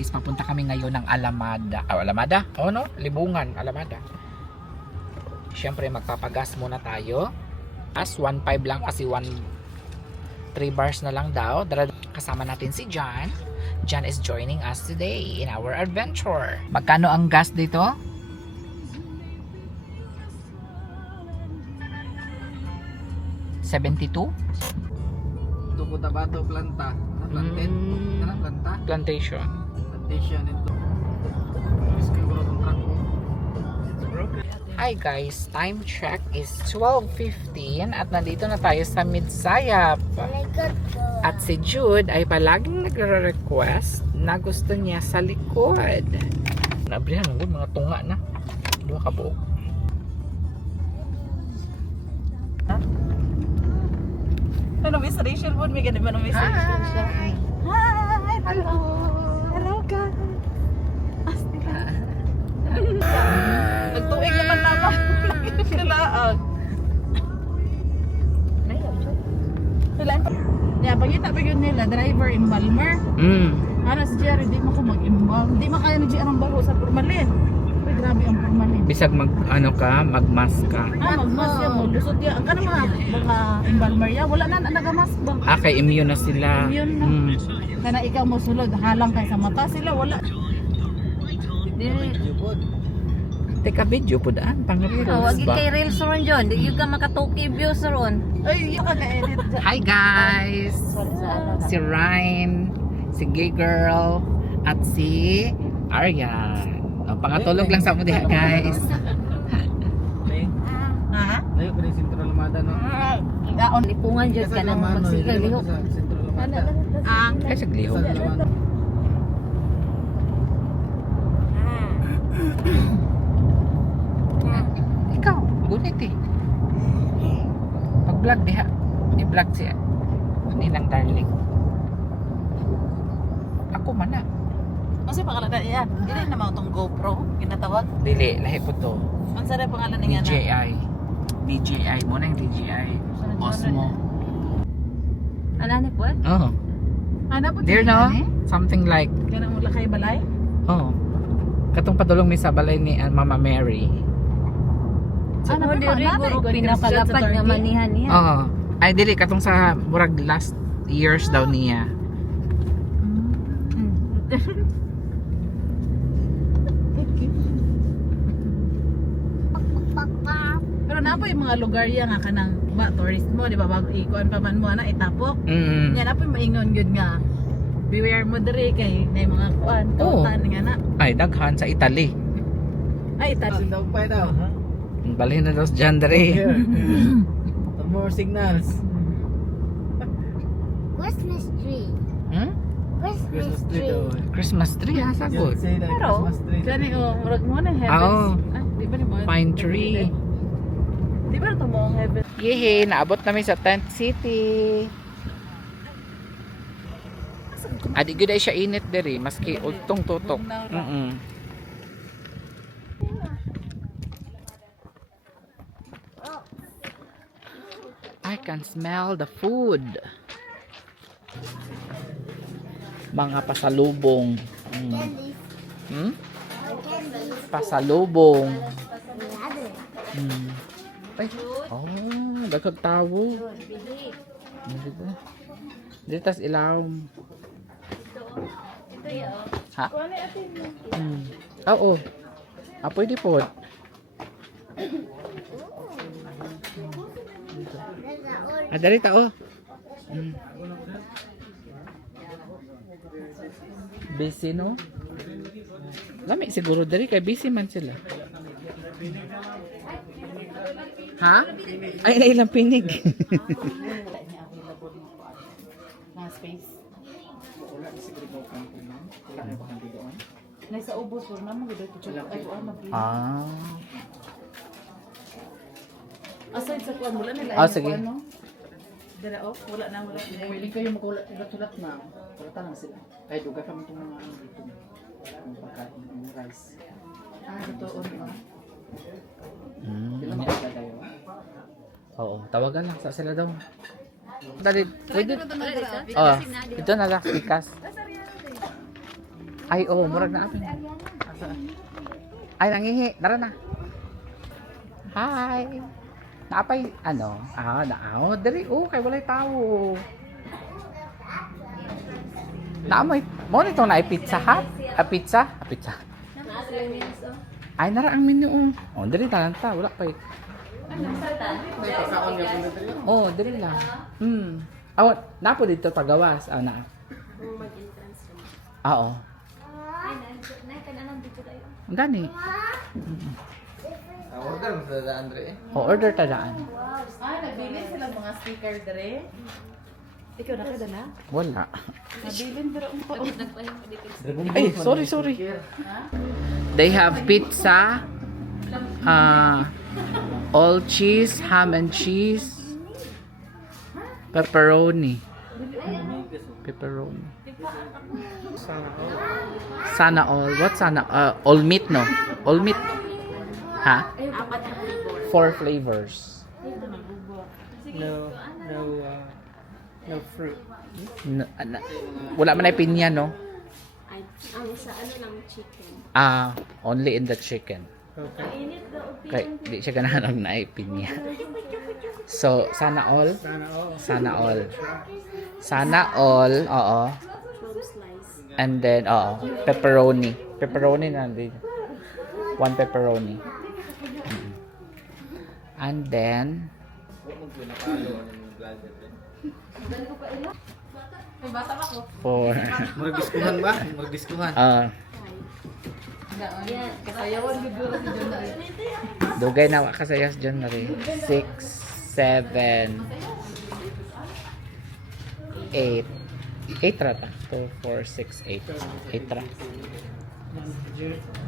guys, papunta kami ngayon ng Alamada. Alamada? Oh no? Libungan, Alamada. Siyempre magpapagas muna tayo. As 1.5 lang kasi 3 bars na lang daw. Kasama natin si John. John is joining us today in our adventure. Magkano ang gas dito? 72? Ito po Tabato Planta. Planted? Ano planta? Plantation. Plantation ito. Siguro itong truck mo. Hi guys, time check is 12:15 at nandito na tayo sa Midsayap. At si Jude ay palaging nagre-request na gusto niya sa likod. Nabrihan mo mga tunga na. Dua ka buo. Ano, Miss Rachel po? May ganun ba ng Miss Rachel siya? Hi! Hello! Hello, guys! Nagtuig naman naman. Nagkalaag. Yeah, pagkita pa yun nila, driver in Malmer. Ano si Jerry, di mo ko mag-imbang. Di mo kaya ni Jerry ang baho sa formalin. Uy, grabe ang formalin. Bisag magmask ka. Magmas yan mo. Lusot yan. Ang kanang mga embalmer yan. Wala na nagamask ba? Kay immune na sila. Immune na. Kana ikaw mo sulod, halang kay sa mata sila. Wala. Teka video po daan. Pang-reels Wagi ba? kay Reels ron John. Di yung ka makatuki views ron. Ay, yung kaka-edit. Hi guys! Sorry sa ano. Si Ryan, si Gay Girl, at si Aryan. Pangatulog lang sa mo diha guys. Ha? Layo ko rin Sentro Lamada no. Daon. Lipungan John ka nang magsigal lihok. Sentro Lamada. Ang Ay, sagliho. Sa Lamada. Ikaw, gunit eh. Pag-vlog diha. I-vlog siya. Ninang darling. Ako man na. Kasi pangalan na yan. Hindi naman itong GoPro. Kinatawag. Dili, lahi po to. Ang sarap pangalan na yan. DJI. DJI. Muna yung DJI. Osmo. Ano ni po? Oh. Ano po? There no? Something like, Kaya mula kay Balay? oh. Katong padulong mi sa balay ni Mama Mary. Ano di rin guro pinapalapad nga manihan niya. Oh. Ay, dili. Katong sa murag last years daw niya. Pero na po yung mga lugar yan nga kanang tourist mo, di ba? Bago ikuan pa man mo na itapok. Yan na po yung maingon yun nga. Beware mo diri kay na yung mga kuan, Oo. kautan nga na. Ay, daghan sa Italy. Ay, itapok. Daw pa daw. Balhin na daw sa dyan dere. Some more signals. Christmas tree. Hmm? Christmas Christmas tree tree. daw. Christmas tree, ha? Sagot. Say that Pero, Christmas tree. Kani o, murag mo na heavens. Oo. Ah, di ba ni mo? Pine tree. Di ba ito mo ang heaven? Yehey, naabot namin sa Tent City. Adi gud ay siya init diri maski ultong tutok. I can smell the food. Mga pasalubong. Candies. Hmm? Candies. Pasalubong. Another. Ay, oh, dagkag tawo. Dito. Dito tas ilaw. Ha? Oo. Ah, pwede po. Ah, dali ta, oh. Busy, no? Lami siguro dali kay busy man sila. Ha? Ay, nailang pinig. Mga space. Nasa ubos po naman gud ito chula ay ano. Ah. Aside sa kuan wala nila. Sige. Dala off wala na. Pwede kayo makulat na. Kulatan lang sila. Ay, duga kami itong mga ano dito. Ang pagkain, ang rice. Totoo ba? Ilang pagka kayo? Oo, tawagan lang sa sila daw. Dali, pwede. Dito na dito. Oh, ito na lang, ikas. Ay, oh, murag na apin. Ay, nangihi. Tara na. Hi. Naapay, ano? Naaw. Dali, kay walay tao. Naamoy. Mo nito na pizza hut? Pizza? Pizza. Ay, nara ang menu. Dali talang ta. Wala pa eh. May pagkaon nga po dito. Dali lang. Napo dito pagawas. Na. Oo. Ang gani. Order mo sa Andre. Order tadaan. Nabili sila mga sticker dire. Ikaw na kadala? Wala. Nabilin pero umpo. Ay, sorry. They have pizza, all cheese, ham and cheese, pepperoni. Sana all. What sana? All meat, no? All meat. Ha? 4 flavors. No fruit. Wala man ay pinya, no? Ang sa ano lang chicken. Only in the chicken. Okay. Kay di siya ganahan na ay pinya. So, sana all. Sana all, oo. And then, pepperoni. Pepperoni na din. 1 pepperoni. And then, for, Murag-diskuhan. Kasayawan siguro si John na rin. dugay na wa kasayas dyan na rin. 6, 7, 8. 8 rata. 2, 4, 6, 8. 8 rata.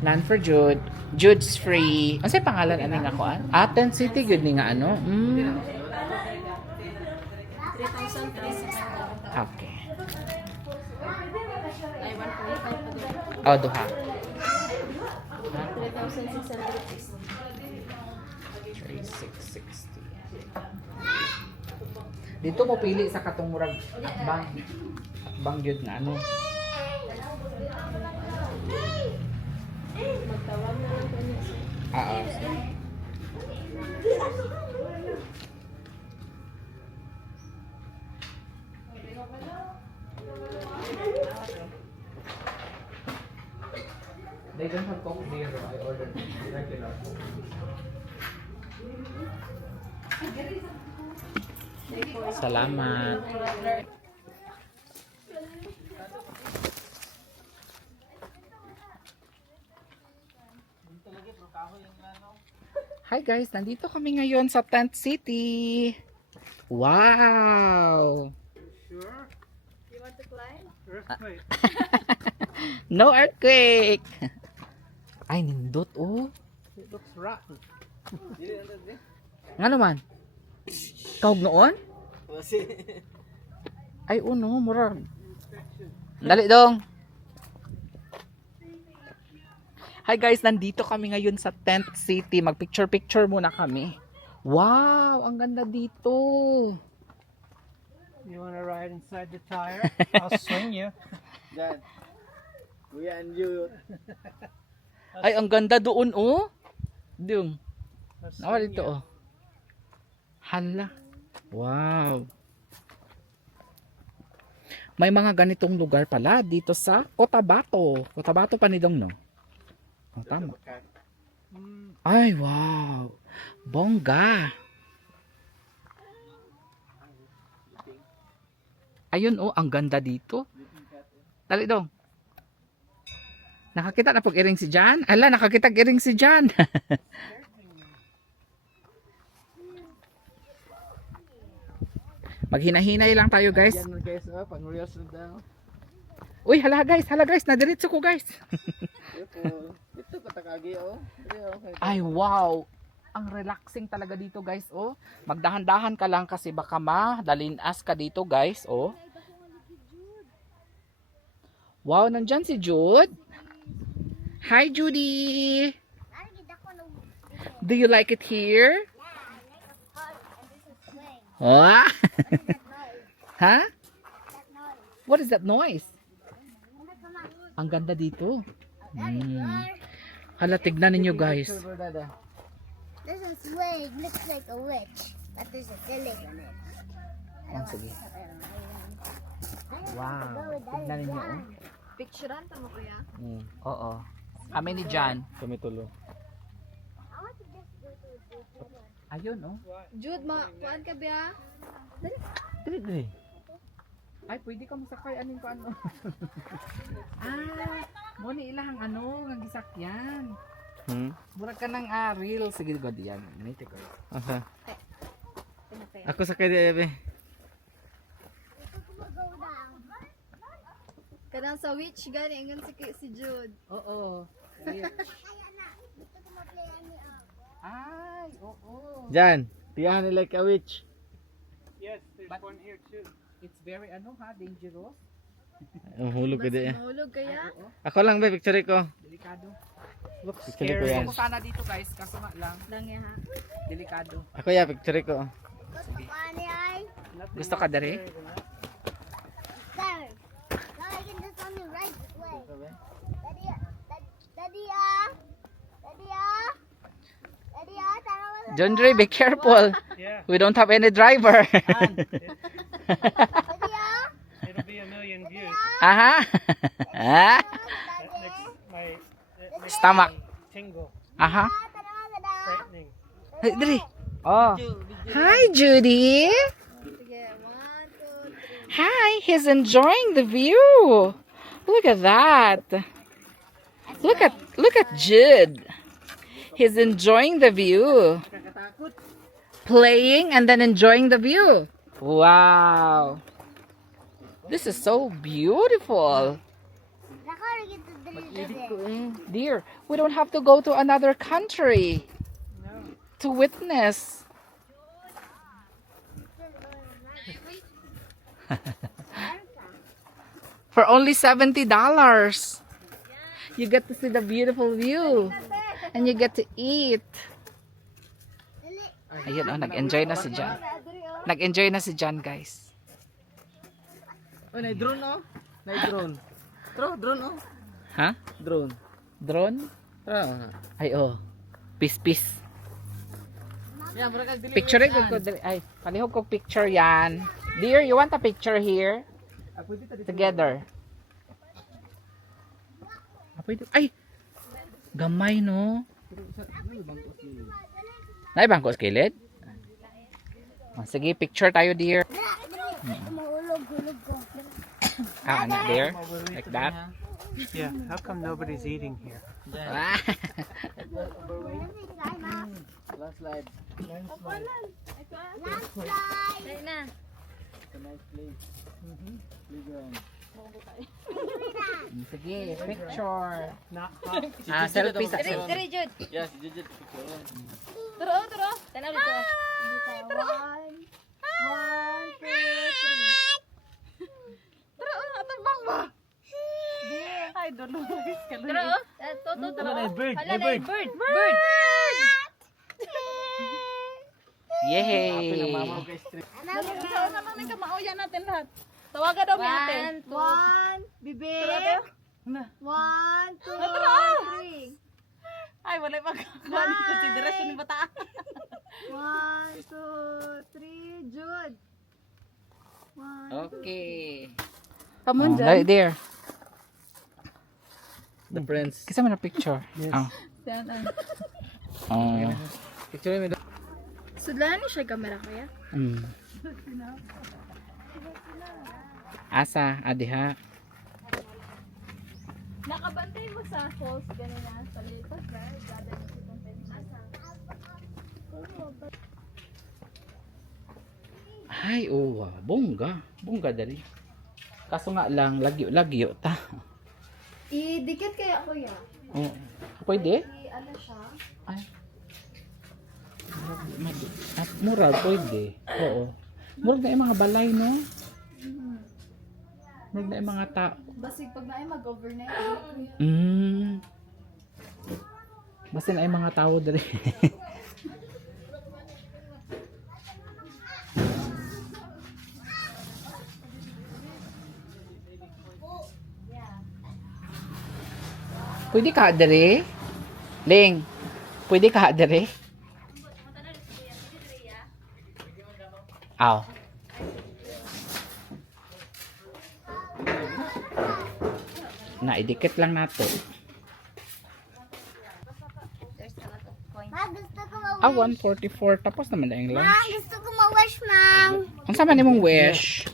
None for Jude. Jude's free. Ano sa'yo pangalan ani nga ko? Tent City, good ni nga ano? Okay. Duha. 3,660. Dito mo pili sa katong murag akbang. Akbang yun na ano. They don't have Coke Zero. I ordered regular Coke. Salamat. Hi guys, nandito kami ngayon sa Tent City. Wow! Sure? You want to climb? Earthquake. No earthquake! Ay, nindot oh. It looks rotten. Nga naman? Kawag noon? Ay, no, murag. Dali dong. Hi guys, nandito kami ngayon sa Tent City. Mag-picture-picture muna kami. Wow, ang ganda dito. You wanna ride inside the tire? I'll swing you. Dad, we and you. Ay, ang ganda doon oh. Doon. Nawa dito oh. Hala. Wow. May mga ganitong lugar pala dito sa Cotabato. Cotabato pa ni Dong, no? Oh, tama. Ay, wow. Bongga. Ayun oh, ang ganda dito. Dali Dong. Nakakita na pag-iring si Jan? Ala, nakakita iring si Jan. Maghinahinay lang tayo guys. Yan guys, pang reels daw. Uy, hala guys, nadiretso ko guys. Ito katakagi oh. Ay, wow. Ang relaxing talaga dito guys, oh. Magdahan-dahan ka lang kasi baka madalinas ka dito guys, oh. Wow, nandyan si Jude. Hi, Judy. Do you like it here? Huh? Huh? What is that noise? Ang ganda dito. Hala, tignan ninyo guys. This is wig. Looks like a witch, but there's a dilly on it. Oh, sige. Wow. Tignan ninyo. Oh. Picturean mo kuya? Oo. Kami ni Jan. Kami tulo. Ayun, oh. Jude, kuan ka ba? Dili. Ay, pwede ka masakay aning ko ano. Mo ni ilang ano, nga gisakyan. Murag ka ng reel. Sige, god yan. Minite ko. Asa? Ako sakay di ebe. Kanang sa witch gani ingon si Jude. Oo. Ay, oo. Jan, tiyahan ni like a witch. It's very dangerous. Ang hulog ka di. Mahulog kaya? Ako lang ba picture ko. Delikado. Picture ko yan. Ako sana dito guys, kaso nga lang, Lang ya ha. delikado. Ako ya picture ko. Ani ay? Gusto ka dari? There. No, I can just only right this way. Daddy, Daddy, John Dre, be careful. We don't have any driver. It'll be a million views. Aha. Ah? My Stomach. tingle, Aha. frightening. Hey, Dre. Oh. Hi, Judy. Hi, he's enjoying the view. Look at that. Look at Jude. He's enjoying the view. Playing and then enjoying the view. Wow. This is so beautiful. Dear, we don't have to go to another country to witness. For only $70, you get to see the beautiful view and you get to eat. Ayun, oh, nag-enjoy na si Jan. Nag-enjoy na si Jan, guys. Oh, na drone oh. Na drone. Drone oh. Ha? Drone. Drone? Ay, oh. Peace. Yeah, mura kag dili. Picture ko. Ay, palihog ko picture yan. Dear, you want a picture here? Together. Ay! Gamay, no? Naibangko sa kilid? Oh, sige, picture tayo, dear. Anak, dear? Like that? Yeah, how come nobody's eating here? Ah. Last slide. Sige, picture. Not hot. Selfie sa Diri Jud. Yes, jujut picture. Turo. Tanaw dito. Ay, Dolores ka Turo. Turo. bird, Hala may na bird. bird. Yay! Saan naman may kamauyan natin lahat? Tawagan daw niya ate. Bibi. Na. 1, 2, 3. Ay, wala pa kakuha ng konsiderasyon ng bata. 1, 2, 3, Jude. Okay. Come Oh, right there. The prince. Kisa mo na picture? Oh. Oh. Picture mo. Sudlan ni siya kamera kuya. Asa, adiha. Nakabantay mo sa falls ganina sa litas dahil gada ni si content asa. Ay, oh, bongga. Bongga dali. Kaso nga lang, lagyo ta. Idikit kaya kuya. Oh. Pwede? Ano siya? Ay. Mura, pwede. Oo. Mura na yung mga balay, no? Mura na yung mga tao. Basig pag na ay mag-overnight. Basta na yung mga tao dali. Pwede ka dere? Ling, pwede ka dere? Aw. Naidikit lang nato. Ma, gusto ko Ah, ma-wish. 144. Tapos naman na yung Ma, lunch. gusto ko ma-wish, ma'am. Ang sama ni mong wish?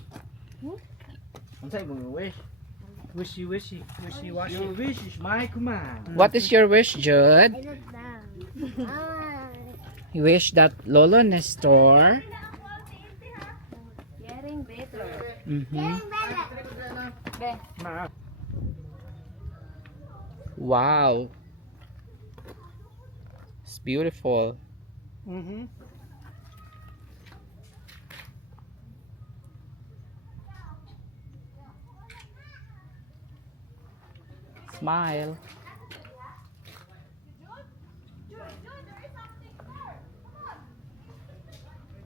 Ang sa'yo mong wish. Wishy wishy, wishy washy. Your wish is my command. What is your wish, Jude? I look down. Ah. You wish that Lolo Nestor. Getting better. Mhm. Ma. Wow. It's beautiful. Mm-hmm. Smile.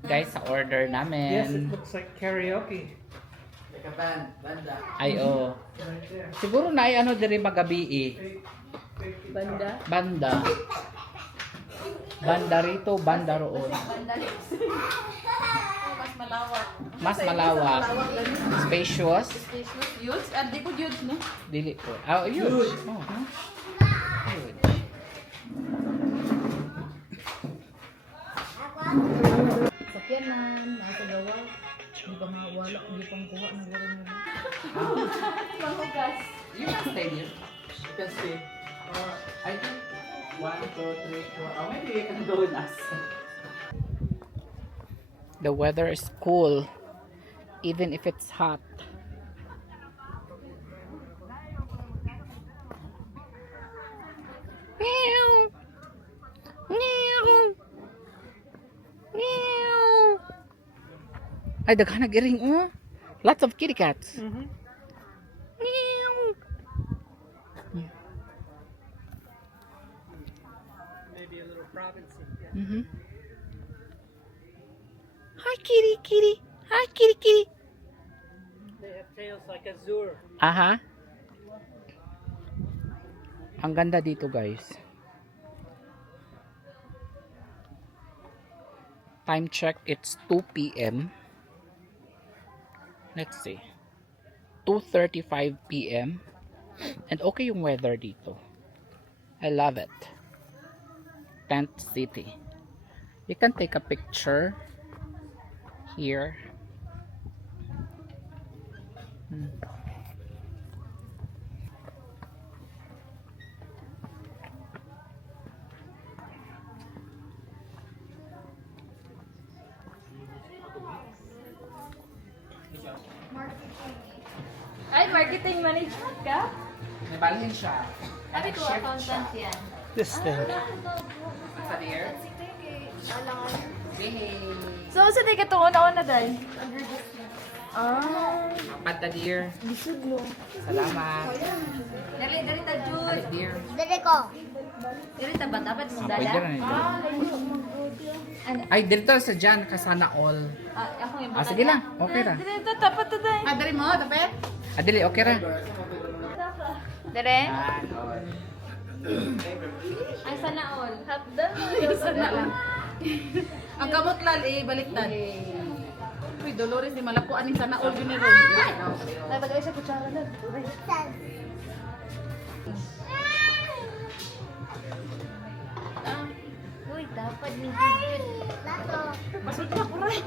Guys, sa order Yes, it namin. looks like karaoke. Like a banda. Ay, oh. Siguro na ay ano diri magabi eh. Banda. Banda. Banda rito, banda roon. Mas malawak. Mas malawak. Spacious. Huge? Ah, di ko huge, no? Dili po. Ah, huge. Oh, huh? Huge. Sakyanan, nasa gawa. Di ba nga wala, di pang kuha ng guro nila. You can stay here. You can stay. I think 1, 2, 3, 4. Oh, maybe you can join us. The weather is cool, even if it's hot. Meow. Meow. Meow. Ay, daghan nag-iring, oh. Lots of kitty cats. Mm-hmm. Meow. Maybe a little province. Yeah. Mm-hmm. Hi, kitty, kitty. Hi, kitty, kitty. They have tails like azure. Aha. Ang ganda dito, guys. Time check, it's 2 p.m. Let's see. 2:35 p.m. And okay yung weather dito. I love it. Tent City. You can take a picture here. Ay, marketing management ka? May balhin siya. Sabi ko, Chef accountant siya. yan. This thing. Sa dear? Hey. So, sa di ka ito una-una dahil? Ah, Mapad dear. bisud mo. Salamat. Dali ta, Jude. Dear. Dali ko. Dali ta ba? Dapat mong Pwede dala? na nito. Ano? Ay, dito sa dyan, kasana all. Ako yung Ah, sige lang. Okay ra. Dali ta, tapat ta dahil. Ah, dari mo, tapet? Adili, okay ra. Dali? Yan, all. Ay, sana all. Hapdan mo yung sana lang. Ang kamot lal, baliktad. Uy, Dolores, di malapuan yung sana all yun ni Ron. Ay, bagay sa kutsara na. Uy, dapat ni Lato. Pasok na ko rin.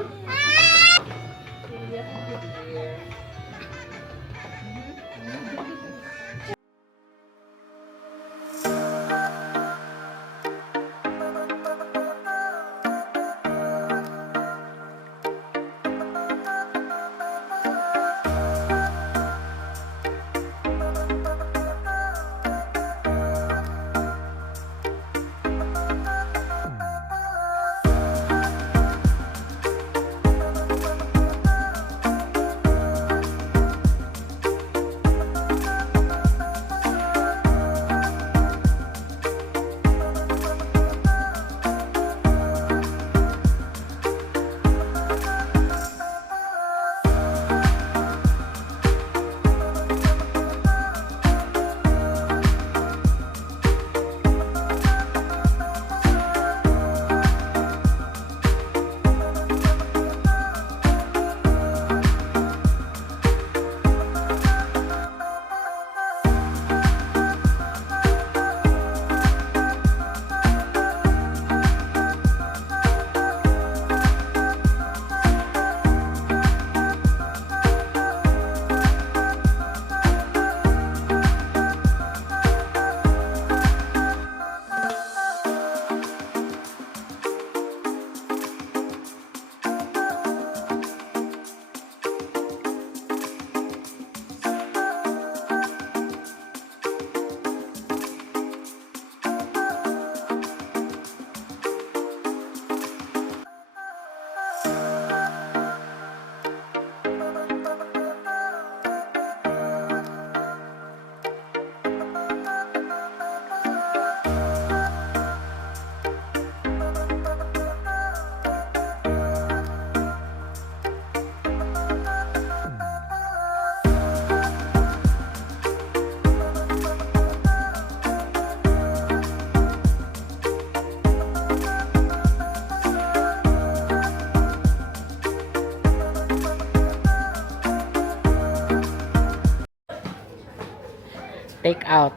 out.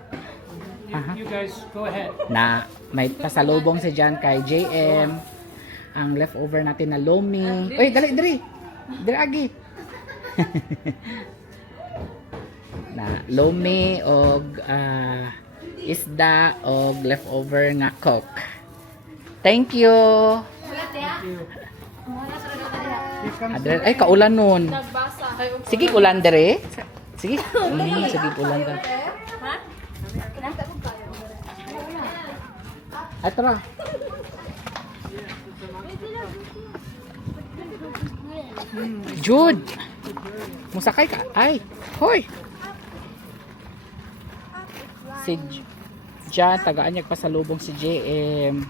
You guys go ahead. Na may pasalubong si Jan kay JM. Ang leftover natin na lomi. Uy, dali, dali. Dali, agi. Na lomi og isda og leftover nga coke. Thank you. Adre, ay kaulan nun. Sige, ulan dere. Sige. Sige, ulan ka. Ay, tara. Jude. Musakay ka. Ay. Hoy. Si Jan, tagaan niya pasalubong si JM.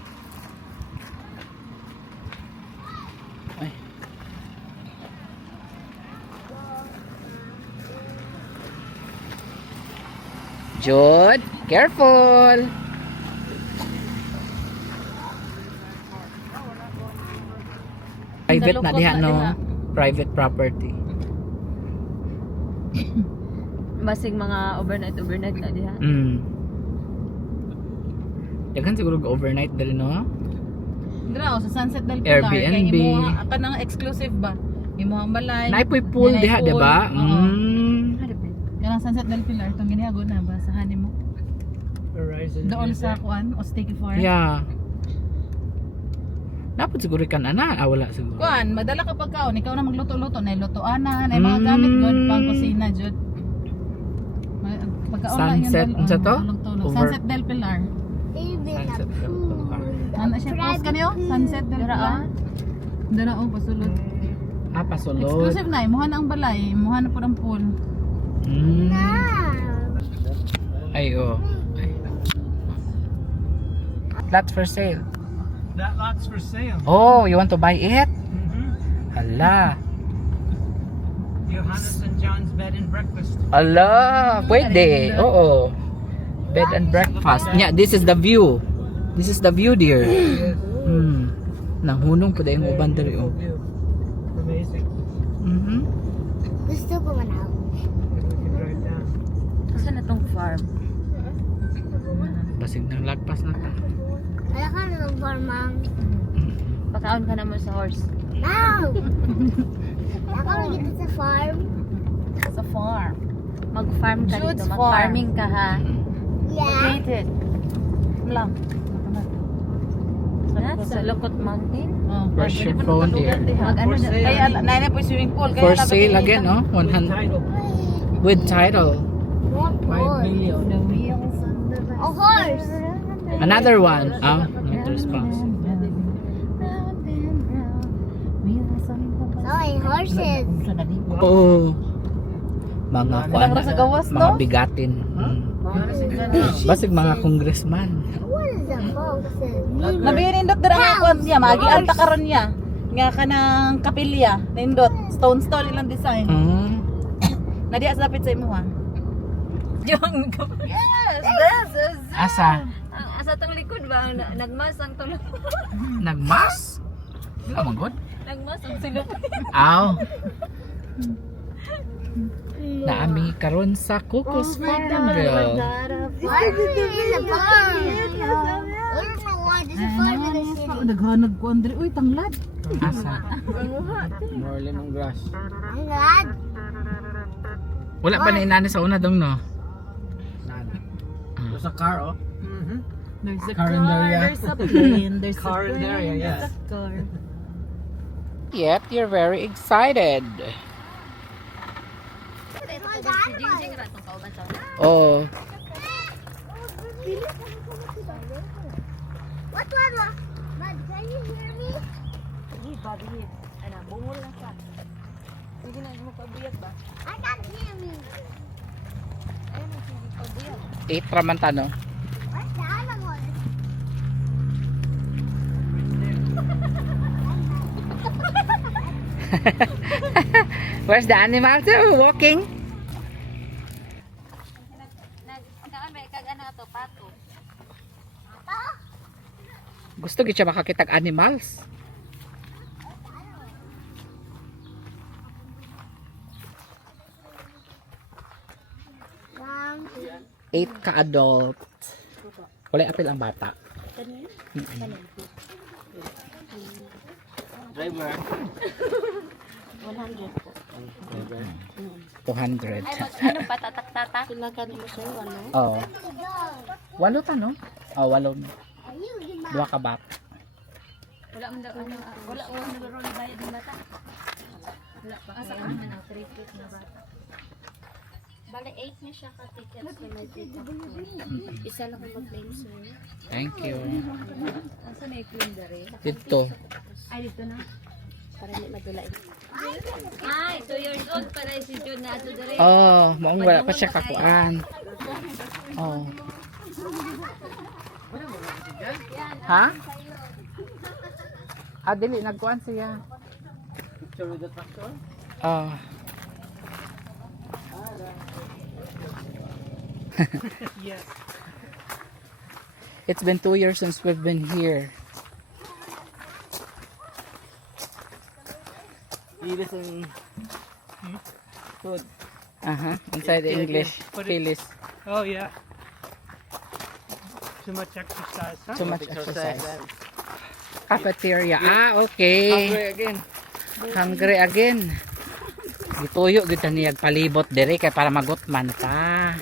Ay. Jude, careful. Private na diha, no? Private property. Basig mga overnight na diha. Daghan siguro overnight dali, no? Dra sa Sunset del Pilar. Airbnb. Kay imo ka nang exclusive ba? Imo ang balay. Naipoy pool Nanay diha, pool. di ba? Oo. Kanang Sunset del Pilar tong giniago na basahan nimo. Horizon. Doon View sa deck. kuan, Osteki Farm. Yeah. Dapat siguro kan ana, wala siguro. Kuan, madala ka pagkaon, ikaw na magluto-luto, na lutoanan, ay mga gamit good pang kusina jud. Pagkaon lang yung Sunset, unsa to? Over- Sunset del Pilar. Baby, Sunset the del pool. Pilar. Ano siya post kanyo? Sunset del Pilar. Dara oh pasulod. Ah, pasulod. Exclusive na, imuha na ang balay, imuha na po ang pool. Ay, oh. Ay. Lots for sale. That lot's for sale. Oh, you want to buy it? Mm-hmm. Hala. Johannes and John's bed and breakfast. Ala, pwede. Oo. Bed and breakfast. Yeah, this is the view. This is the view, dear. Nanghunong po dahil uban diri, oh. View. Amazing. Gusto ko man ako. We can drive down. Kasi na tong farm. Basig nang lagpas na ta. Wala ka na ng farmang. Pakaon ka naman sa horse. No! Wala ka na dito sa farm. Sa farm. Mag-farm ka Jude's dito. farm. Mag-farming ka ha. Yeah. Located. Lang. Sa Lukot Mountain. Oh, Where's your phone, dear? Mag-ano For na, sale. kaya na po yung swimming pool. Kaya For dapat sale inita. again, no? With 100 title. with title. More 5 boys. million. The wheels on the bus. A horse. Another one. Ah, not response. So, horses. Oh. Mga Walang nasa gawas, mga no? bigatin. Basig mga congressman. What is a box? Nabiyo nindot dira nga kuan niya, magian ta karon niya. Nga kanang kapilya, nindot, stone ilang design. Na diya sa lapit sa imuha. Yung yes, this is Asa? Asa tong likod ba? Nagmas ang tulog. Nagmas? Oh my god. Nagmas ang silog. Aw. Naami karon sa Cuckoo's Farm, girl. Why is it in the farm? I don't know why there's a farm in the city. naghanag ko andre, uy tanglad. Asa? More lemongrass. I'm glad. Wala pa na inani sa una dong, no? There's a car, oh. Mm-hmm. There's a Car in car, area. there's a plane, there's Car a in the area, plane, yes. there's a car. Yet, you're very excited. Oh, What was that? Bud, can you hear me? I can't hear me. 8 raman ta, no? What's the animal? Where's the animals? They're walking. Pagkaan ba ikagana to pato. Gusto gid siya makakitag animals. 8 ka adult. Wala apil ang bata. Driver. 200. Ano pa tatak-tatak? Oo. 8 ta no? Oh, 8. 2 ka bata. Wala man daw ano, wala ko nagro ni bayad ng bata. Wala pa asa ka man ang 3 feet na bata. Bale, 8 na siya ka-tickets na may tita. Isa lang ang mag-claim, sir. Thank you. Asa na i-clean dere? Dito. Ay dito na. Para hindi madulain. Ay, 2 years old para si June na ato dere. Oh, maong wala pa siya kakuan. Oh. Ha? Ah, dili nagkuan siya. Picture with the tractor? Oh. Yes. It's been 2 years since we've been here. Ilis ang food. Inside Yeah, English. put it- Phyllis. Oh, yeah. Too much exercise, huh? Too much exercise. Cafeteria. Ah, okay. Hungry again. Hungry again. Gituyo gid ta niyag palibot diri kay para magutman ta.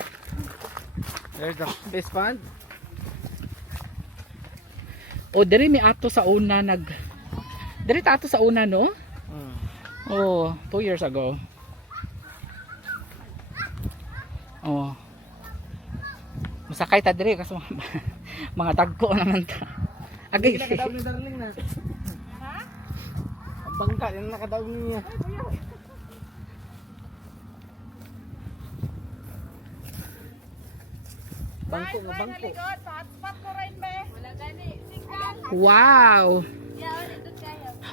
There's the fish pond. O diri mi ato sa una diri ta ato sa una no? Oh, 2 years ago. Oh. Masakay ta diri kasi mga dagko naman ta. Agay. Nakadaog ni darling na. Ha? Ang bangka yan nakadaog niya. Bangko nga bangko. Wow.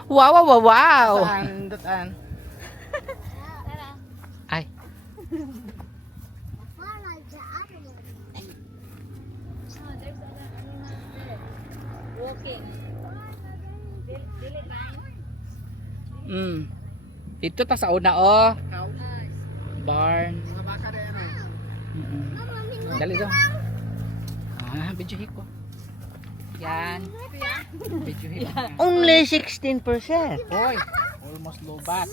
Wow, wow, wow, wow. Saan? Datan. Ay. Walking. Dili Dito ta sa una oh. Barn. Mga baka rin ano. Dali daw. Ah, video ko. Yan. Video hiko. Only 16%. Hoy, almost lobat.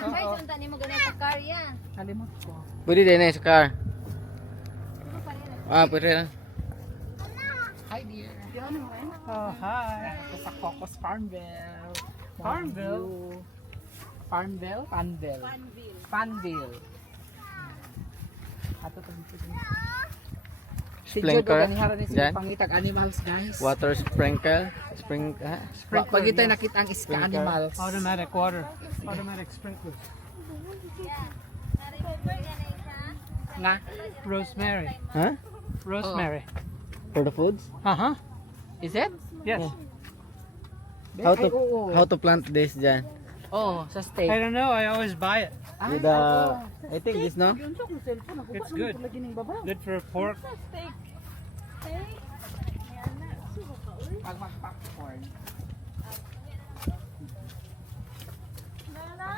Ay, sunta ni mo ganun sa car yan. Kalimot ko. Pwede din eh sa car. Ah, pwede lang. Hi dear. Oh, hi. Ito sa Cocos Farmville. Farmville? Farmville? Fanville. Fanville. Ato to dito. Si Jude Sprinkler. ganihara ni Dyan. sila pangitag animals guys. Water sprinkle. Sprinkle. Pag ito nakita ang iska Sprinkler. animals. Automatic water. Automatic sprinklers. Nga. Rosemary. Huh? Rosemary. For the foods? Uh-huh. Is it? Yes. How to Ay, oo. how to plant this dyan? Oh, sa I steak. don't know. I always buy it. Ay, With the oo. I think this no? It's good. Good for pork. Pag mag-popcorn.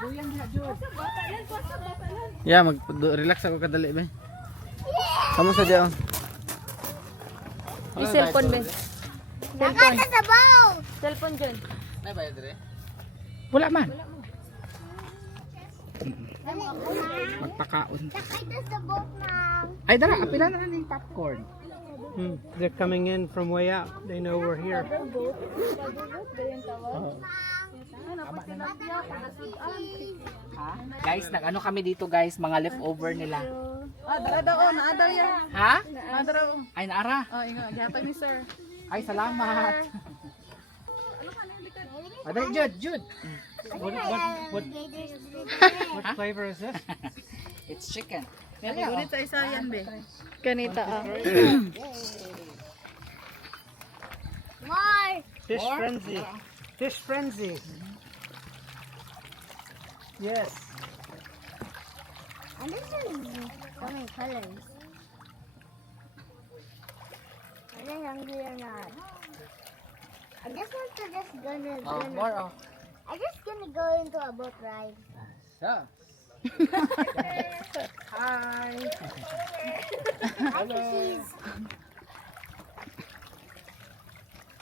Duyan diha, Jude. Yeah, relax ako kadali ba? Kamusta diyan? Yung cellphone, Ben. Nakata sa boat! Cellphone dyan. Nay bayad dire. Wala man. Dali, Mom. Magpakaon. Nakita sa boat, Mom. Ay, dara, apila na lang yung popcorn. They're coming in from way out. They know we're here. Ha? Guys, nag-ano kami dito guys, mga leftover nila. Ah, dara daw, naadar yan. Ha? Naadar ako. Ay, naara. Oh, inga, yata ni sir. Ay, salamat. Aday, Jude, Jude. What flavor is this? It's chicken. Ngunit sa isa yan, be. Kanita, ah. More! Fish frenzy. Fish frenzy. Yes. And this one is so many colors. Are they hungry or not? I just want to Oh, more oh. I just gonna go into a boat ride. Sa. Hi. Hello.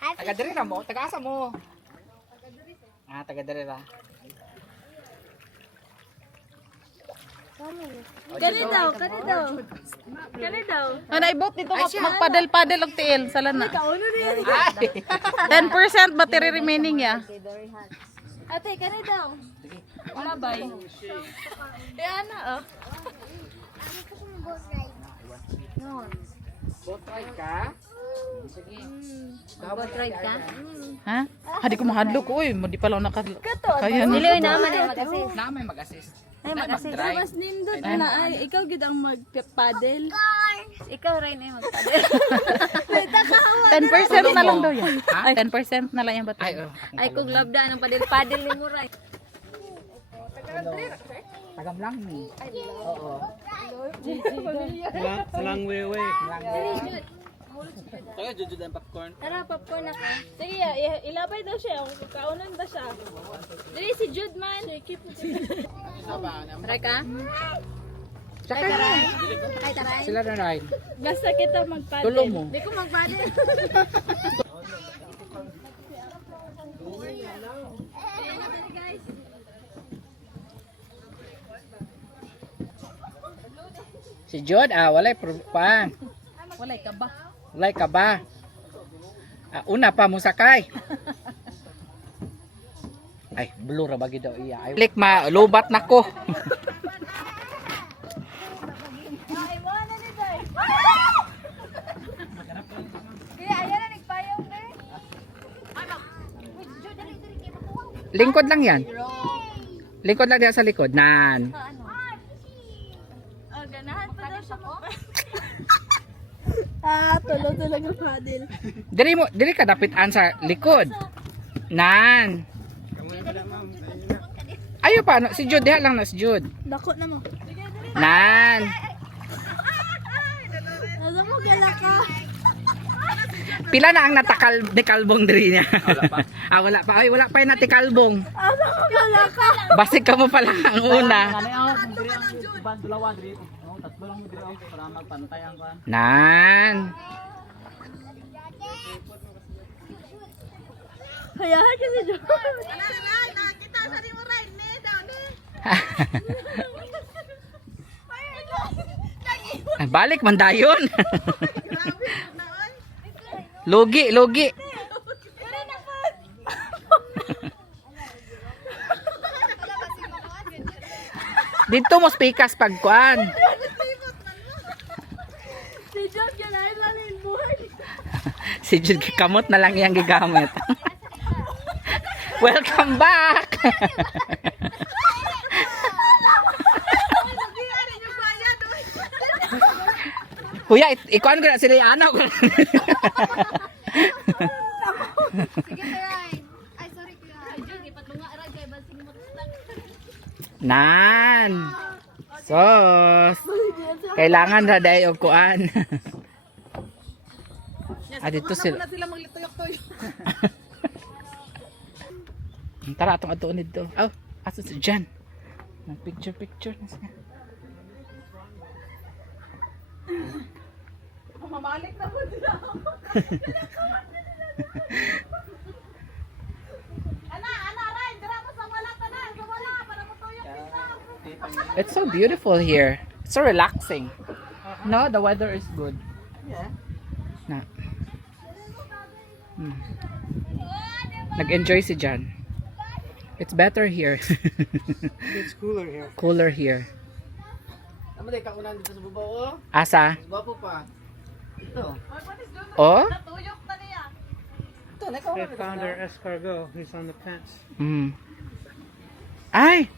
Taga diri ra mo, taga asa mo? Ah, taga diri ra. Kani daw, kani daw. Kani daw. Ano ibot dito magpadel-padel og tiil sa lana. Kauno niya. Ay. 10% battery remaining ya. Ate, kani daw. Wala bay. Yan na oh. Boat ride ka? Sige. Boat ride ka? Ha? Hadi ko mahadlok oy, mo di pa lang kaya Dili na. oy naman ay mag-assist. Na may mag-assist. Ay mag-assist. Mag-drive. Mas nindot na ay ikaw gid ang mag-paddle. Ikaw rin ay mag-paddle. 10% na lang daw yan. Ay, 10% na lang yung Ay, battery. Ay kung labda ng paddle ni mo ray. Tagam lang ni. Oo. It's a long way away. Taga jujud ang popcorn. Tara, popcorn ako. Sige, ilabay daw siya. Kaunan daw siya. Dili si Jude man. Try ka? Try ka rin? Ay, taray. Sila na ride. Basta kita mag-paddle. Tulong mo. Di ko mag-paddle. Si Jod, walay pa. Walay ka ba? Walay ka ba? Una pa mo sakay. Ay, blue ra bagi daw iya. Ay, klik ma, lubat na ko. Lingkod lang yan. Lingkod lang diyan sa likod. Nan. Oh, ganahan pa daw siya mo. Tulog-tulog ang paddle. Diri ka dapitan sa likod. Nan. Ayo pa, si Jude diha lang na si Jude. Dako na mo. Nan. Alam mo, gala ka. Pila na ang natakal de kalbong diri niya. Wala pa. Wala pa. Ay, wala pa yung natikalbong. Alam mo, gala ka. Basig ka mo pala ang una. Dalawa diri. Tatlo lang diri para magpantay ang kan. Nan. Hayahan ka si Jude. Balik man dayon. Logi, logi. Dito mo speakas pagkuan. Si Jude, ganahan na rin board. Si Jude kamot na lang iyang gigamit. Welcome back. Kuya, ikuan ko na sila yung anak. Sige, Ryan. Ay, sorry, kuya. Jude, ipatunga ra kay basig mo. Nan. Sos. Kailangan na dahil og kuan. Dito sila. Sila maglituyok-tuyok. Tara, atong atuon dito. Oh, aso si Jan. Picture na siya. Mamalik na po sila. Ana, Ray, dira mo sa wala ka na. Sa wala, para mo tuyok dito. It's so beautiful here. It's so relaxing. No, the weather is good. Yeah. Na. Nag-enjoy si Jan. It's better here. It's cooler here. Cooler here. Amo day kaunan dito sa baba oh. Asa? Gwapo pa. Ito. Oh? Tuyok na niya. Ito na They kaunan. found our escargot. He's on the fence. Mm. Ay!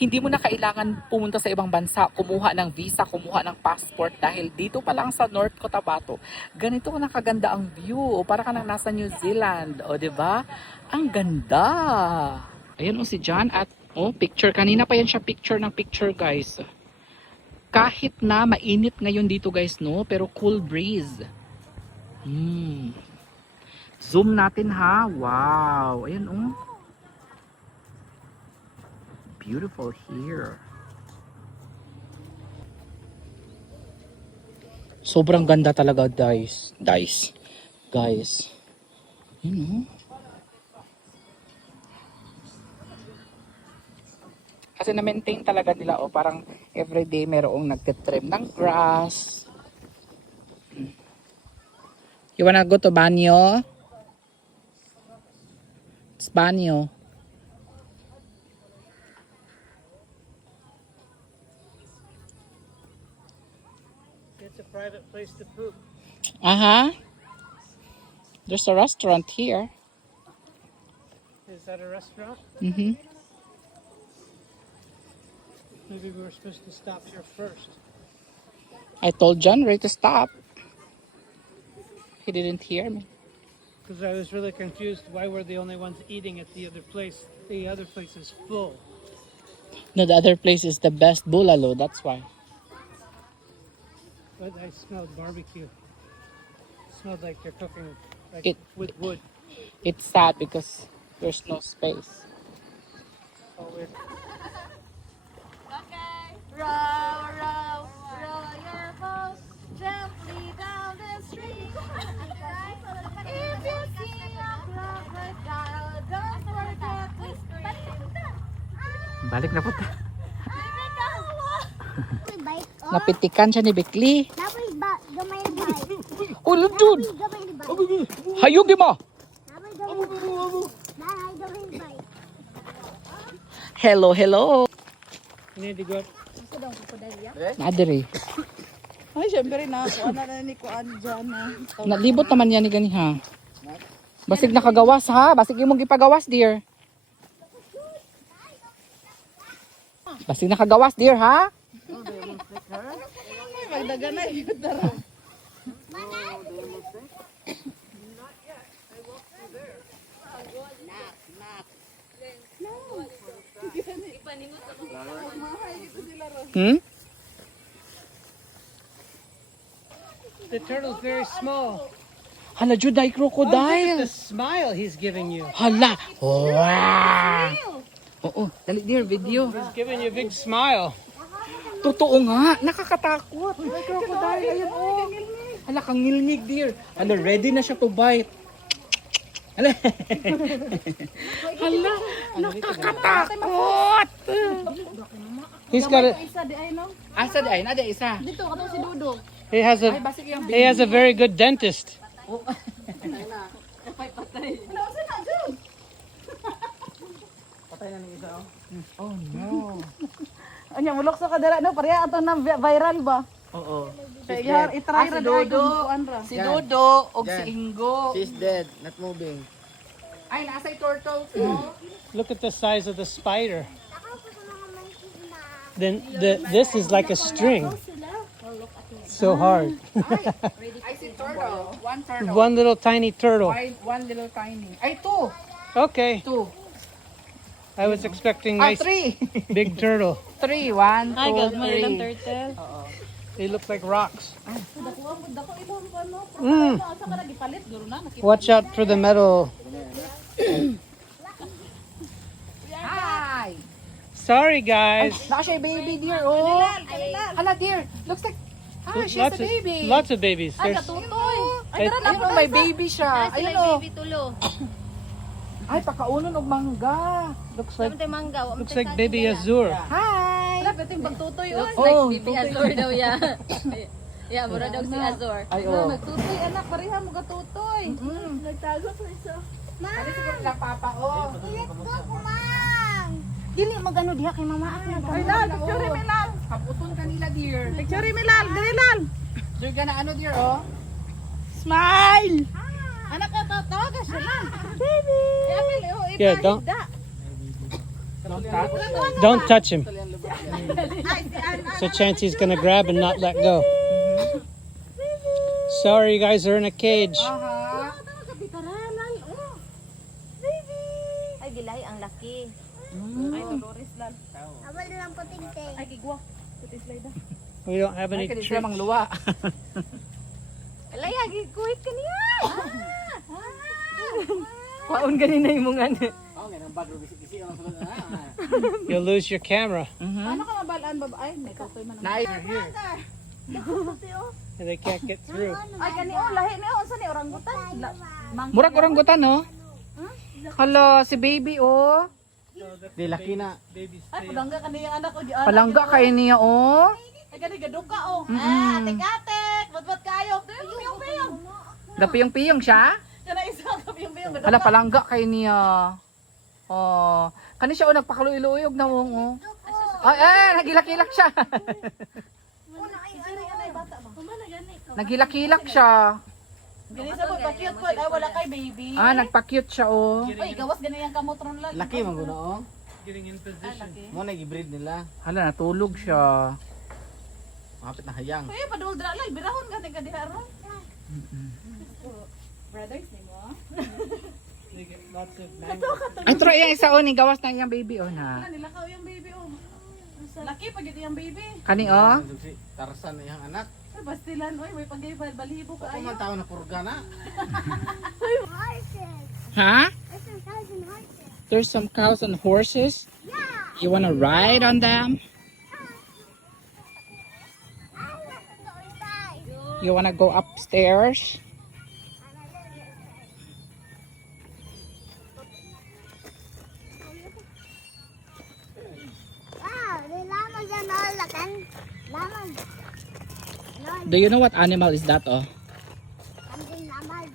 Hindi mo na kailangan pumunta sa ibang bansa, kumuha ng visa, kumuha ng passport dahil dito pa lang sa North Cotabato, ganito na kaganda ang view. O para ka nang nasa New Zealand. O, 'di ba? Ang ganda. Ayan o si John at picture. Kanina pa yan siya picture ng picture, guys. Kahit na mainit ngayon dito, guys, no? Pero cool breeze. Zoom natin ha. Wow. Ayan beautiful here. Sobrang ganda talaga, guys. Guys. You know? Kasi na-maintain talaga nila, parang everyday merong nagtitrim ng grass. You wanna go to banyo? It's banyo. It's a private place to poop. There's a restaurant here. Is that a restaurant? Mm-hmm. Maybe we were supposed to stop here first. I told John Ray to stop. He didn't hear me. Because I was really confused why we're the only ones eating at the other place. The other place is full. No, the other place is the best bulalo, that's why. But I smelled barbecue. It smelled like you're cooking like It- with wood. It's sad because there's no space. Oh, weird. Row, row, row your boat gently down the stream. If you see a crocodile, don't forget to scream. Balik na po. Bike. Oh, Napitikan siya ni Bikli. dapat gamay na bike. Ulo, dude! Gamay na bike. Hayugi mo! Dapat gamay na bike. Dapat gamay na bike. Hello, hello. You need to go up. Nadiri. Ay, syempre na. Kuan na ni Kuan dyan na. Nalibot naman yan ni ganiha. Basig nakagawas ha. Basig imong gipagawas, dear. Basig nakagawas, dear ha. Magdaga na yun dara. Hmm? The turtle's very small. Hala, Juday, Oh, look at crocodile. the smile he's giving you. Hala. Wow. Oo, dali dear, video. He's giving you a big smile. Totoo nga, nakakatakot. May crocodile, ayun oh. Hala, kang ngilngig dear. Hala, ready na siya to bite. Hala. Hala, nakakatakot. He's got a. Isa di ay no. Asa di ay, nada isa. Dito katong si Dudong. He has Ay, a. basig yung He has a very good dentist. Oh no. Anya mulok sa kadara no, pareha ato na viral ba? Oo. Kaya i-try ra si di ay Dodo. kung kuan ra. Si Dodo o si Ingo. She's dead, not moving. Ay, nasa yung turtle ko. Look at the size of the spider. Then this is like a string. So hard. I see turtle. One turtle. One little tiny turtle. One little tiny. Ay, two. Okay. Two. I was expecting Ah, nice three. big turtle. Three. One, Ay, two, gad mo ilang three. turtle. They look like rocks. Dako ilang ano. Mm. Asa ka nagipalit guro na nakita. Watch out for the metal. Hi. Sorry, guys. Naka siya baby dear. Oh. Hala dear. Looks like. Ah, she's a baby. Lots of babies. Ay, There's, katutoy. Ay, Ay, tara na Ayun oh, may baby siya. Ayun oh. Baby tulo. Ay, pakaunon og mangga. looks like Wala mangga. looks like baby Azur. Hi. Wala pwedeng bagtutoy oy. Oh, Baby Azor daw ya. Ya, mura daw si Azor. Ay, Oh, oh. nagtutoy anak, pareha mo gatutoy. Nagtago sa isa. Ano siguro lang papa, oh. Dili magano diha kay mama ako na. Ay, lal, picture mi lal. Kaputon kanila dear. Picture mi lal, dali lal. Dear ka na ano dear, oh. Smile. Anak ka tawagan siya lal. Baby. Ay, apil, oh, Yeah, don't ipahigda. don't touch him. So chance he's gonna grab and not let go. Sorry, you guys are in a cage. Aha. Ay, gilahi ang laki. Ay, Dolores lal. Awal lang po tingting. Ay, gigwa. Putis layda. We don't have Ay, any kadi treats. sila mangluwa. Alay, agi kuwit ka niya. Paon ganina yung mga ano. You'll lose your camera. Paano ka mabalaan babae? May kakoy man. Nay, And they can't get through. Ay kani oh lahi ni unsa ni orangutan? murag orangutan no? Hala, si baby oh. Di laki na. Ay palangga kani yung anak ko di Palangga kay niya oh. Ay kani gaduka oh. Ah, atik-atik, bat kayo. Piyong. Gapiyong-piyong siya? Kana isa ka piyong gaduka. Hala, palangga kay niya. Oh, kani siya oh nagpakaluiluyog na oh. Ay, nagilak-ilak siya. Nagilak-ilak siya. Gani sa pa cute po, ay wala kay baby. Ah, nagpa-cute siya oh. Ay gawas gani yang kamotron lang. Laki man guna oh. Getting in position. Mo na gibreed nila. Hala, natulog siya. Mapit na hayang. Ay padul dra lay birahon gani ka diha ron. Brothers ni mo. They get lots of mango. Ay, try yung isa oh, ni gawas na yung baby oh na. Nila ka yung baby oh. Laki pa gid yung baby. Kani oh. Tarasan na yung anak. Sa bastilan oy may pagay balhibo ka Ako ayo. man tao na purga na. Horses. Huh? There's some cows and horses. There's some cows and horses. You wanna ride on them? I want to go inside. You wanna go upstairs? Wow, the llamas and all the llamas. Do you know what animal is that oh? Hunting llamas.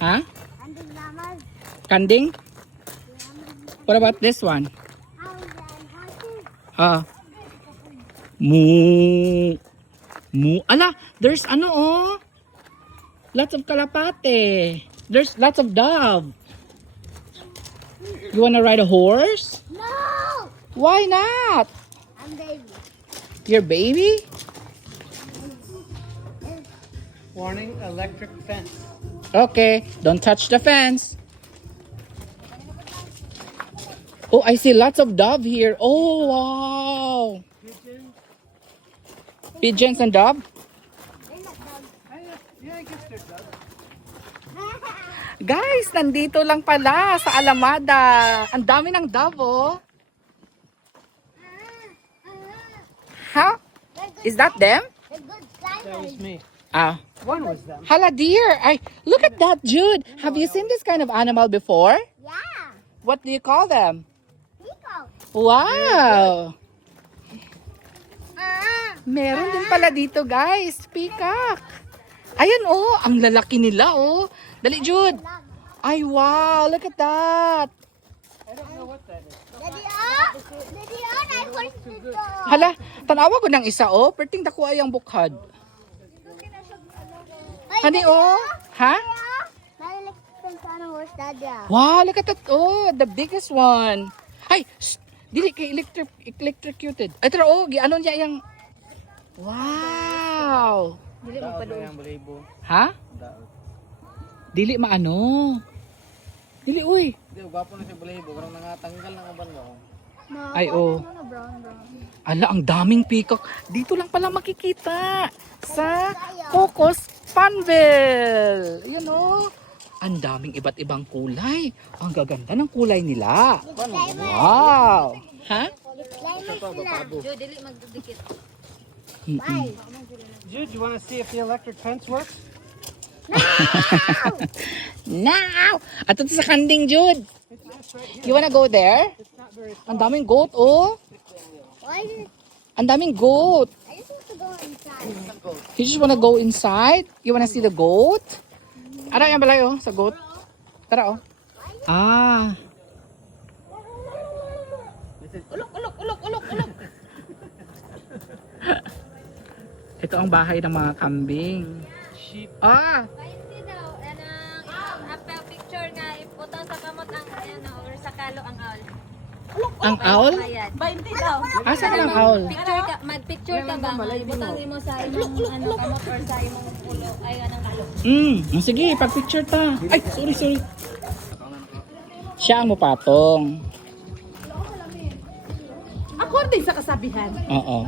Huh? Hunting llamas. Kanding? What about this one? Cows and horses. Moo. Moo. Ala, there's ano oh. Lots of kalapate. There's lots of dove. You wanna ride a horse? No! Why not? I'm baby. Your baby? Warning, electric fence. Okay, don't touch the fence. Oh, I see lots of dove here. Oh, wow. Pigeons and dove? They're not dogs. Yeah, I guess they're doves. Guys, nandito lang pala sa Alamada. Ang dami ng dove, oh. Huh? Is that them? They're good That was climbers. me. Ah. One was them. Hala, deer. Ay, look at that, Jude. Have you seen this kind of animal before? Yeah. What do you call them? Peacock. Wow. Meron din pala dito, guys. Peacock. Ayan, oh. Ang lalaki nila, oh. Dali, Jude. Ay, wow. Look at that. I don't know what that is. Daddy, I want to go. Hala, tanawa ko ng isa, oh. Perting dako ay ang bukhad. Hani, oh. Ha? My electric on a horse, Daddy. Wow, look at that. Oh, the biggest one. Ay, shh. Dili kay electrocuted. Ay, tara, oh. Ano niya yung... Wow. Daot na yung balibo. Ha? Daot. Dili maano. Dili, uy. Hindi, gwapo na siya balibo. Parang nangatanggal ng uban mo. Ay, oh. Ala, ang daming peacock. Dito lang pala makikita. Sa Cocos Funville. Yan, oh. Ang daming iba't ibang kulay. Ang gaganda ng kulay nila. Wow. Ha? Mm-mm. Jude, you want to see if the electric fence works? Now! Ato sa kanding, Jude. You wanna go there? Ang daming goat, oh. Why is it? Ang daming goat. I just want to go inside. You just wanna go inside? You wanna see the goat? Ano yan balay, oh, sa goat? Tara, oh. Ah. Ulok. Ito ang bahay ng mga kambing. Sheep. Ah! Painti daw, apel picture nga, iputang sa kamot ang, or sa kalo ang owl. Ang owl? Bayad. 20 daw. Asa ka ng owl? Picture ka, mag-picture ka ba? Ibutang mo sa imong kamot or sa imong pulo, ay anong kalo. Sige, pag-picture ta. Ay, sorry. Siya ang mupatong. According sa kasabihan. Oo.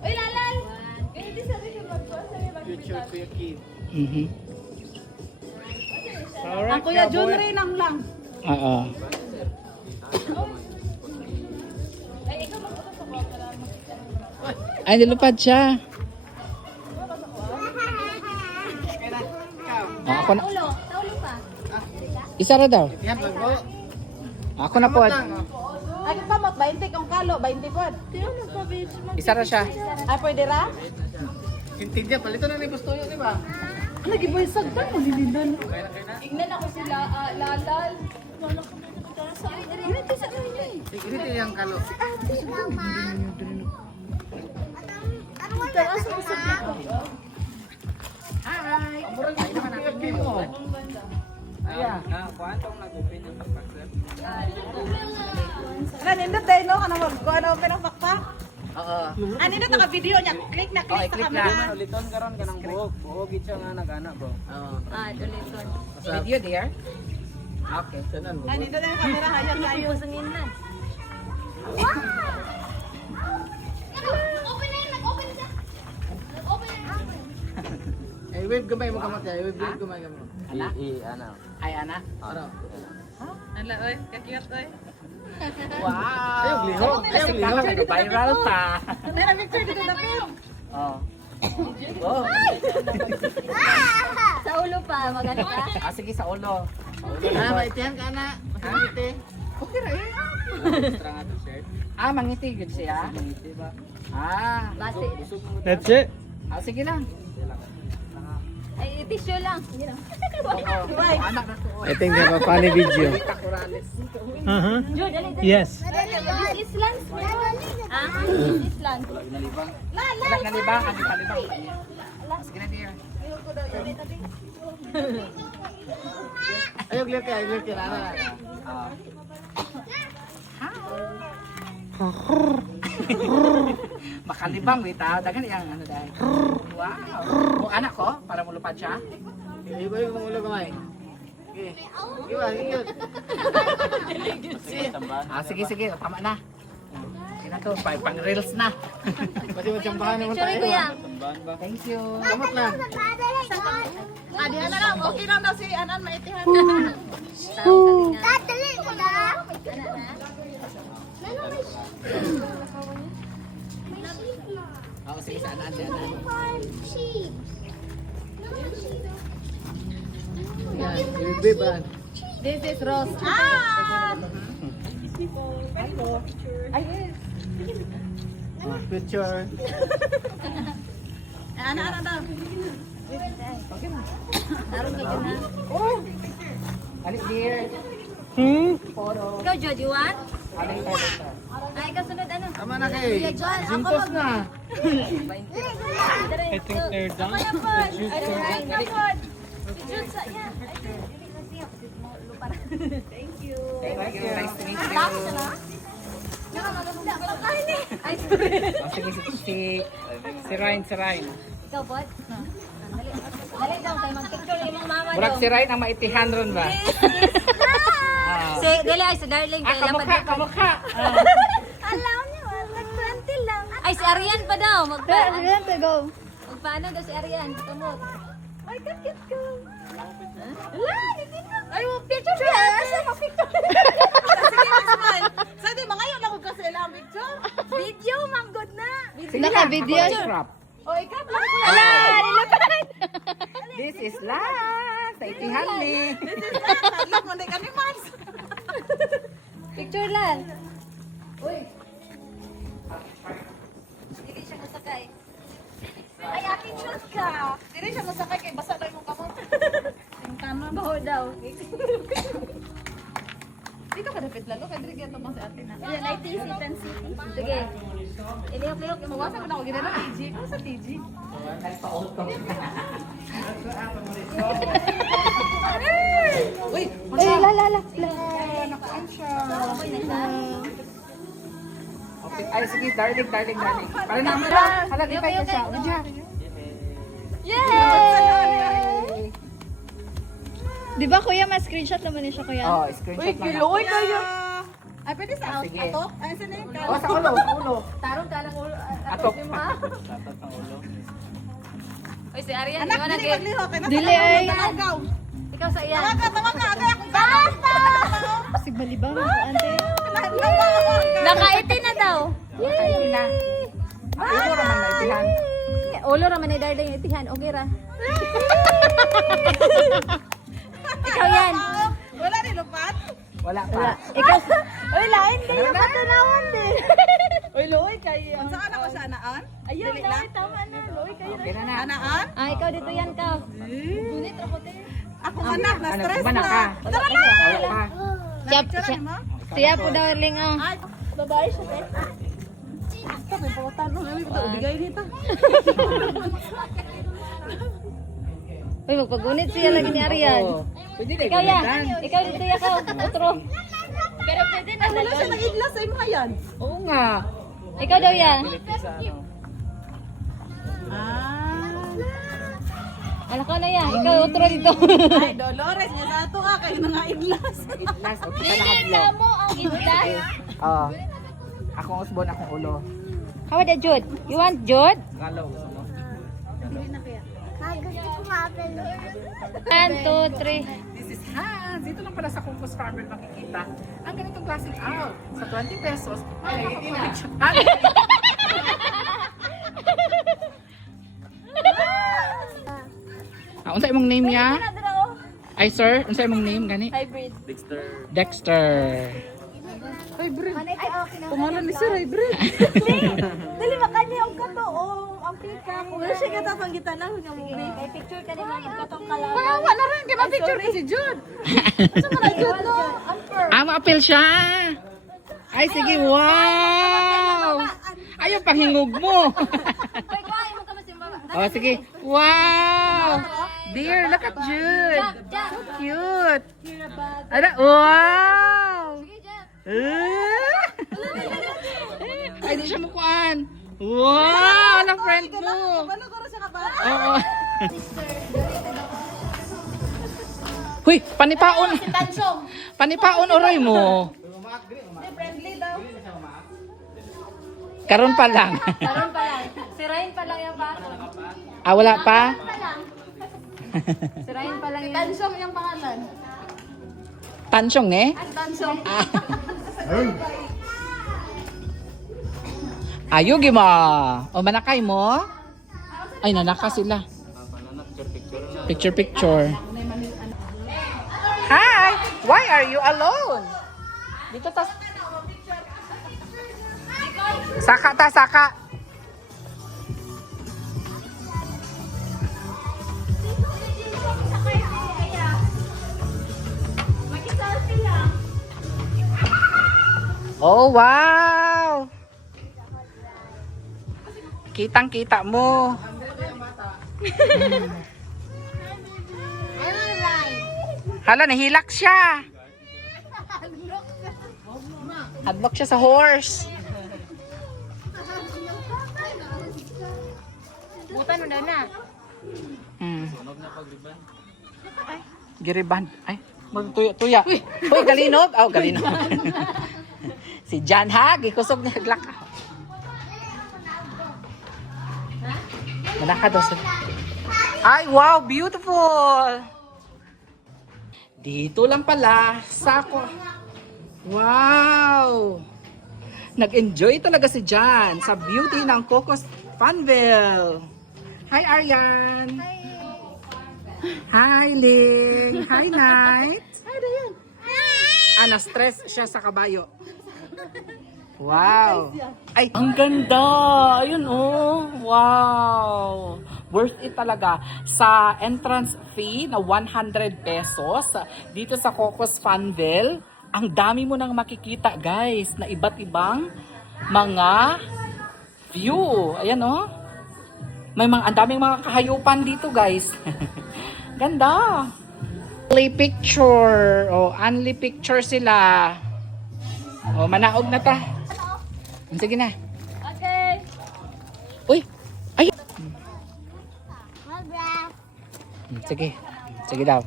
Oy, lalay. Future Kuya Kid. Mhm. Ang Kuya John Ray nang lang. Oo. Ay, nilupad siya. Ako na. Taulo pa. Isa ra daw. Yan, bago. Ako na po. Ay, kamot, 20 kong kalo, 20 po. Isa ra siya. Ay, pwede ra? Hintig niya, palito na ni Bustoyo, di ba? Lagi ba yung sagdan? Malilinan. Tignan ako sila, lalal. Ini yung kalo. Ano, nindot tayo, no? Ano, ano, pinapakpak? Oo. Ano, nindot naka-video niya. Click na, click sa camera. Uliton karon kanang buhok. Buhok gid siya nga nagana bro. Oo. Uliton. Video dear. Okay. Sanan mo? Ay, nindot na yung camera. Hayang tayo. Pusungin na. Eh, wave gamay mo kamot ya. Wave gamay mo. Ana? Ana. Ay, ana. Ano? Ala, oy. Kakiyat, oy. Wow. Ayog lihok. Ayog lihok. Viral pa. Ano na, Victor, dito na film. Oh. Oh. Sa ulo pa, maganda ka. Sige sa ulo. Ah, maitihan ka na. Masangiti. Okay ra eh. Extra nga to shirt. Mangiti gud siya. Diba? Base. That's it. Sige lang. Ay, tissue lang. Yun lang. Anak na to. I think they have a funny video. Uh-huh. Jo, dali, dali. Yes. This is lunch. This is lunch. Anak na libang, ang talibang. Sige na dear. Ayog lihok ka. Ayog lihok ka. Ano na? Makalibang wait dagan yang ano dai. Wow. O anak ko para mulupad siya. Iba yung ulo gamay. Okay. Iba, yun. Sige sige, tama na. Sige na to, pang reels na. Pati mo tsambahan naman Picture tayo. ko yan. Thank you. Kamot na. Adi, ano lang. Okay lang daw si Anan maitihan. Tatali ko na. Oh, sige sana dyan. Sheep. Yan, yung biba. This is Rose. Picture. Ano daw? Tarong ka dyan na. Alis dear. Ikaw, Jo, do you want? Alis tayo. Ay, kasunod ano? Tama na kay. Sintos na. I think they're done. Ako na po. Ay, na po. Picture sa, yan. Ay, kasi ako. Lupa na. Thank you. Thank you. Nice to meet you. Ay, sorry. Oh, sige si Ryan. Ikaw, Bod? Dali. Dali daw, kay mag-picture yung mga mama daw. Murag si Ryan ang maitihan ron ba? Si, dali ay, si darling. Kay lapad kamukha. Alam niyo, mag-20 lang. Ay, si Arian pa daw. Arian pa go. Magpaano daw si Arian? Kamot. Ay, kakit ko. Wala, hindi na. Ay, picture siya. Asa mo picture? Sige, smile. Sa di, mangayon lang ko kasi ilang picture. Video, ma'am, good na. Naka-video. Crop. O, ikaw lang. Ala, nilapad. This is live. Sa itihan ni. This is that. Tadlok mo na kanimans. Picture lang. Uy. Hindi siya kasakay. Ay, aking shoot ka. Dili siya masakay kay basa lang yung kamot. Tingkano. Baho daw. Dito ka dapat lalo. Kaya dili gato bang si ate na. Yan, ay TC, Tansi. Sige. Ilihok-lihok yung Mawasan ko na ako ginala TG. Ano sa TG? Uy, Eh, la. Okay. Ay, sige, darling. Para naman na. Halagay tayo siya. Yay! Di ba kuya, ma-screenshot naman niya siya kuya? Oh, screenshot lang. kiloy kayo. Ay, pwede sa Sige. atok? Ay, saan na yung Oh, sa ulo. Tarong ka lang ulo. Atok. Uy, si Arian, Anak, di ba dili magliho. Kaya nasa Dili, ay. Tagaw. Ikaw sa iyan. Tawag ka, agay ako basta! Sigbalibang ako, ante. Nakaitin na daw. Ay, na. Ulo raman na itihan. Ulo raman na dahil yung itihan. Okay ra. Ikaw yan. Wala ni lupat? Wala pa. Ikaw. Uy, lain kayo katanawan din. Uy, loy kayo. Ang saan ako sa anaan? Ayun, lain, tama na. Loy kayo. Okay na na. Anaan? Ah, ikaw dito yan ka. Gunit ako te. Ako anak, na-stress Ano, na. ka? Tara na! Wala pa. Siya po daw ling oh. Ay, babae siya, te. Sabi po, tanong, ano ito? Bigay dito. Uy, magpagunit siya lagi ni Arian. Oo. Pwede na Ikaw yan. igulitan. Ikaw dito yan ka. Otro. Pero pwede na. Wala siya nag-idlas sa imo yan. Oo nga. Ikaw daw yan. Ano ka na yan? Ikaw otro dito. Ay, Dolores, niya sa ato ka, kayo na nga idlas. Last, okay ka nakablo. mo ang idlas. Oo. Akong usbon, akong ulo. How about that, Jude? You want Jude? Galaw. gusto mo? Gusto ko ma-apple. 1, 2, 3. This is Hans. Dito lang pala sa Kumpus Farmer makikita ang ganitong klaseng out. Sa 20 pesos, ay, unsa imong name niya? Ay sir, unsa imong name gani? Hybrid. Dexter. Pumalan ni Sir Hybrid. Dali makanya ang katoong, ang pika. Wala siya katapanggitan lang nga mo. May picture ka naman. Katong kalawa. Kawawa na rin, kaya picture ko si Jude. Asa man ang Jude no? Ah, ma-appeal siya. Ay, sige, wow! Ayaw, panghingog mo. Uy, kuhain mo ka mas yung baba. Oh, sige. Wow! Dear, look at Jude. Jump. So cute. Ano? Wow! Ay, di siya mukuan. Wow! Anong friend mo? Ano ko rin siya kabata? Oo. Huy, panipaon. Panipaon oray mo. Friendly daw. Karon pa lang. Karon pa lang. Sirain pa lang yung baso. Ah, wala pa? Sirain pa lang yung... Tansong yung pangalan. Tansyong eh? Tansong. Ayugi mo. O manakay mo? Ay, nanaka sila. Picture. Hi! Why are you alone? Dito ta. Saka. Oh, wow! Kitang-kita mo. Hala, nahilak siya. Hadlock siya sa horse. Butan mo daw na. Giriban. Ay, magtuya-tuya. Uy, galinog. Oh, galinog. Si Jan ha, gikusog niya haglak. Malaka daw siya. Ay, wow, beautiful. Dito lang pala sa ako. Wow. Nag-enjoy talaga si Jan sa beauty ng Cocos Funville. Hi, Arian. Hi, Ling. Hi, Night. Hi, Dayan. Ah, na-stress siya sa kabayo. Wow. Ay, ang ganda. Ayun oh. Wow. Worth it talaga. Sa entrance fee na 100 pesos dito sa Cocos Funville, ang dami mo nang makikita, guys, na iba't ibang mga view. Ayan oh. May ang daming mga kahayupan dito, guys. Ganda. Only picture. Only picture sila. Manaog na ta. Sige na. Okay. Uy. Ay. Sige. Sige daw.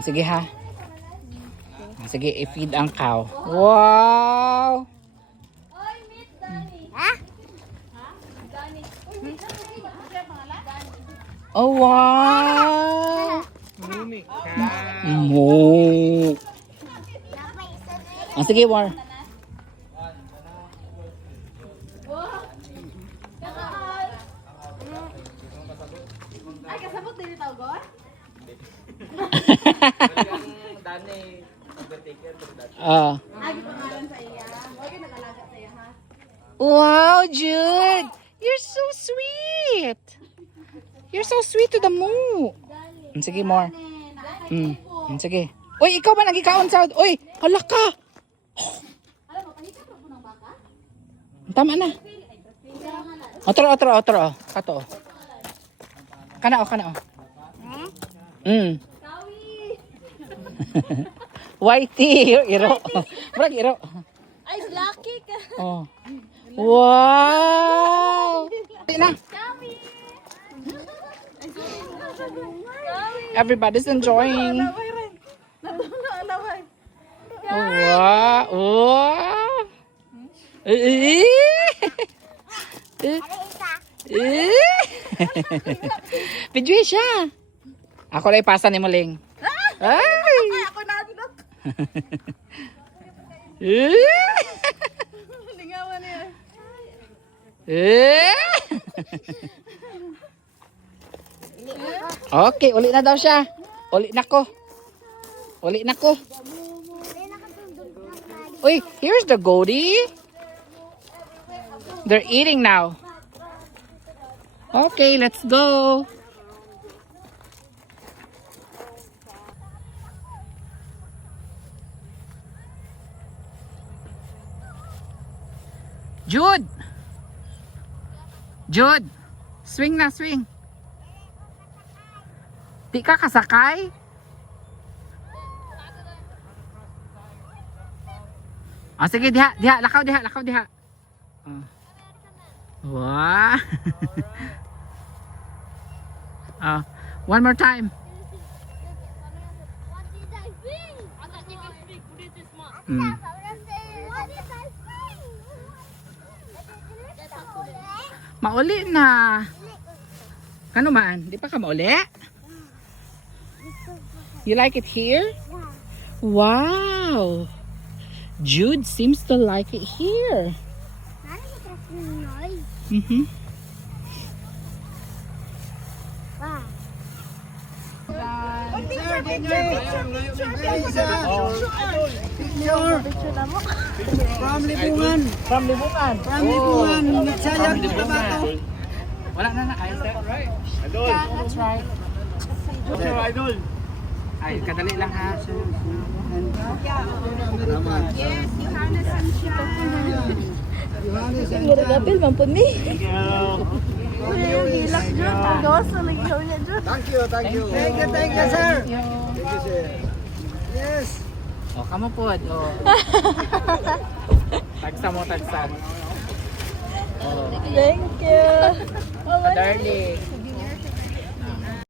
Sige ha. Sige, i-feed ang cow. Wow. Oh, wow. Mo. Ah, sige, War. Ay, kasabot din ito, Gor? Ah. Ay, pangalan sa iya. Huwag yung nag-alaga sa iya, ha? Wow, Jude! You're so sweet! You're so sweet to the moo! Sige, more. Sige. Uy, ikaw ba nagikaon sa... Uy, hala ka! Tama na. Otro. Kato. Kanao. Whitey, iro. Murag iro. Ay, lucky ka. Oh. Wow! Na. Everybody's enjoying. Oh, wow! Wow! Pidyo siya. Ako na ipasa ni Muling. Ay! Ako nandok. Lingawan niya. Okay, uli na daw siya. Uli na ko. Uy, here's the goatee. They're eating now. Okay, let's go. Jude, swing na, swing. Di ka kasakay? Ah, sige, diha, lakaw diha. Oh. Wow. One more time. Mauli na. Kano man? Di pa ka mauli? You like it here? Wow. Jude seems to like it here. From Libungan. Nagsayang sa bato. Wala na. Is that right? Yeah, that's right. Idol. Ay, kadali lang ha. Gapil man po ni. Thank you, sir. Yes. Oh, kamo po. Oh. Tagsa mo. Oh. Thank you. Darling.